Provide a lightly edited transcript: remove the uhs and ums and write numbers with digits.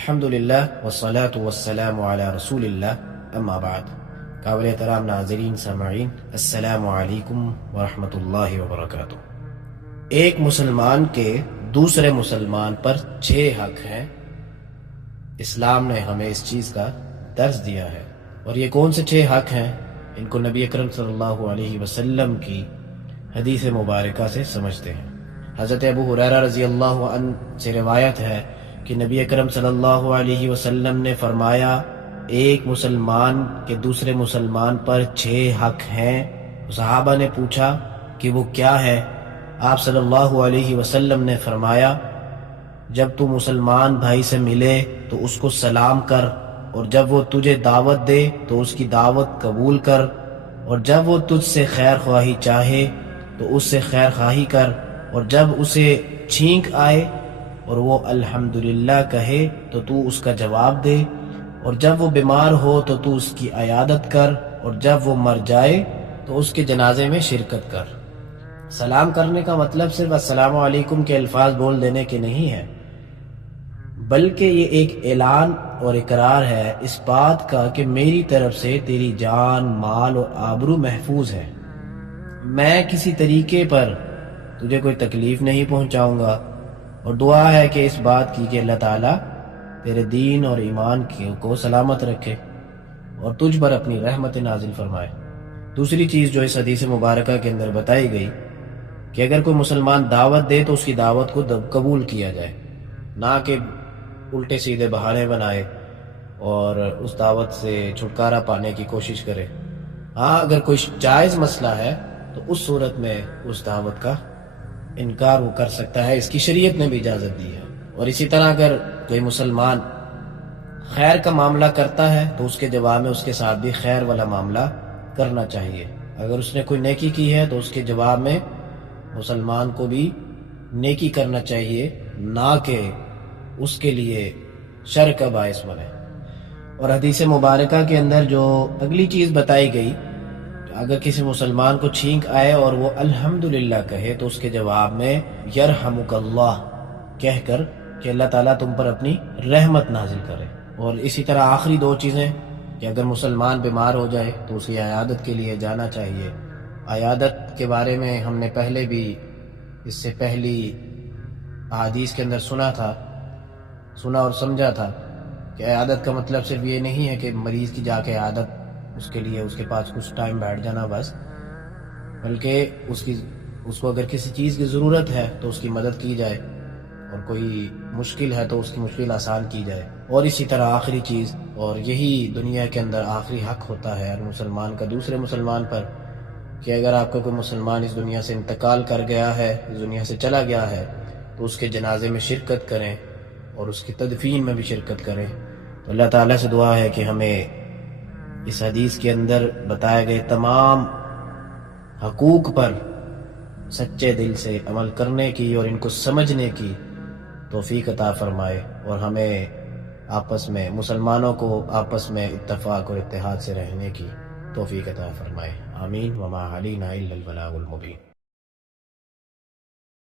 الحمدللہ والصلاة والسلام علی رسول اللہ، اما بعد۔ قابل احترام ناظرین سامعین، السلام علیکم ورحمۃ اللہ وبرکاتہ۔ ایک مسلمان کے دوسرے مسلمان پر 6 حق ہیں۔ اسلام نے ہمیں اس چیز کا درس دیا ہے، اور یہ کون سے 6 حق ہیں؟ ان کو نبی اکرم صلی اللہ علیہ وسلم کی حدیث مبارکہ سے سمجھتے ہیں۔ حضرت ابو ہریرہ رضی اللہ عنہ سے روایت ہے کہ نبی اکرم صلی اللہ علیہ وسلم نے فرمایا، ایک مسلمان کے دوسرے مسلمان پر 6 حق ہیں۔ صحابہ نے پوچھا کہ وہ کیا ہے؟ آپ صلی اللہ علیہ وسلم نے فرمایا، جب تو مسلمان بھائی سے ملے تو اس کو سلام کر، اور جب وہ تجھے دعوت دے تو اس کی دعوت قبول کر، اور جب وہ تجھ سے خیر خواہی چاہے تو اس سے خیر خواہی کر، اور جب اسے چھینک آئے اور وہ الحمدللہ کہے تو تو اس کا جواب دے، اور جب وہ بیمار ہو تو تو اس کی عیادت کر، اور جب وہ مر جائے تو اس کے جنازے میں شرکت کر۔ سلام کرنے کا مطلب صرف السلام علیکم کے الفاظ بول دینے کے نہیں ہے، بلکہ یہ ایک اعلان اور اقرار ہے اس بات کا کہ میری طرف سے تیری جان، مال اور آبرو محفوظ ہے۔ میں کسی طریقے پر تجھے کوئی تکلیف نہیں پہنچاؤں گا، اور دعا ہے کہ اس بات کی کہ اللہ تعالیٰ تیرے دین اور ایمان کو سلامت رکھے اور تجھ پر اپنی رحمت نازل فرمائے۔ دوسری چیز جو اس حدیث مبارکہ کے اندر بتائی گئی کہ اگر کوئی مسلمان دعوت دے تو اس کی دعوت کو قبول کیا جائے، نہ کہ الٹے سیدھے بہانے بنائے اور اس دعوت سے چھٹکارا پانے کی کوشش کرے۔ ہاں، اگر کوئی جائز مسئلہ ہے تو اس صورت میں اس دعوت کا انکار وہ کر سکتا ہے، اس کی شریعت نے بھی اجازت دی ہے۔ اور اسی طرح اگر کوئی مسلمان خیر کا معاملہ کرتا ہے تو اس کے جواب میں اس کے ساتھ بھی خیر والا معاملہ کرنا چاہیے۔ اگر اس نے کوئی نیکی کی ہے تو اس کے جواب میں مسلمان کو بھی نیکی کرنا چاہیے، نہ کہ اس کے لیے شر کا باعث بنے۔ اور حدیث مبارکہ کے اندر جو اگلی چیز بتائی گئی، اگر کسی مسلمان کو چھینک آئے اور وہ الحمدللہ کہے تو اس کے جواب میں یرحمک اللہ کہہ کر کہ اللہ تعالیٰ تم پر اپنی رحمت نازل کرے۔ اور اسی طرح آخری 2 چیزیں کہ اگر مسلمان بیمار ہو جائے تو اس کی عیادت کے لیے جانا چاہیے۔ عیادت کے بارے میں ہم نے پہلے بھی اس سے پہلی احادیث کے اندر سنا اور سمجھا تھا کہ عیادت کا مطلب صرف یہ نہیں ہے کہ مریض کی جا کے عیادت اس کے لیے اس کے پاس کچھ ٹائم بیٹھ جانا بس، بلکہ اس کو اگر کسی چیز کی ضرورت ہے تو اس کی مدد کی جائے، اور کوئی مشکل ہے تو اس کی مشکل آسان کی جائے۔ اور اسی طرح آخری چیز، اور یہی دنیا کے اندر آخری حق ہوتا ہے ہر مسلمان کا دوسرے مسلمان پر، کہ اگر آپ کا کوئی مسلمان اس دنیا سے انتقال کر گیا ہے، اس دنیا سے چلا گیا ہے، تو اس کے جنازے میں شرکت کریں اور اس کی تدفین میں بھی شرکت کریں۔ تو اللہ تعالیٰ سے دعا ہے کہ ہمیں اس حدیث کے اندر بتائے گئے تمام حقوق پر سچے دل سے عمل کرنے کی اور ان کو سمجھنے کی توفیق عطا فرمائے، اور ہمیں آپس میں مسلمانوں کو آپس میں اتفاق اور اتحاد سے رہنے کی توفیق عطا فرمائے۔ آمین۔ وما علینا الا البلاغ المبین۔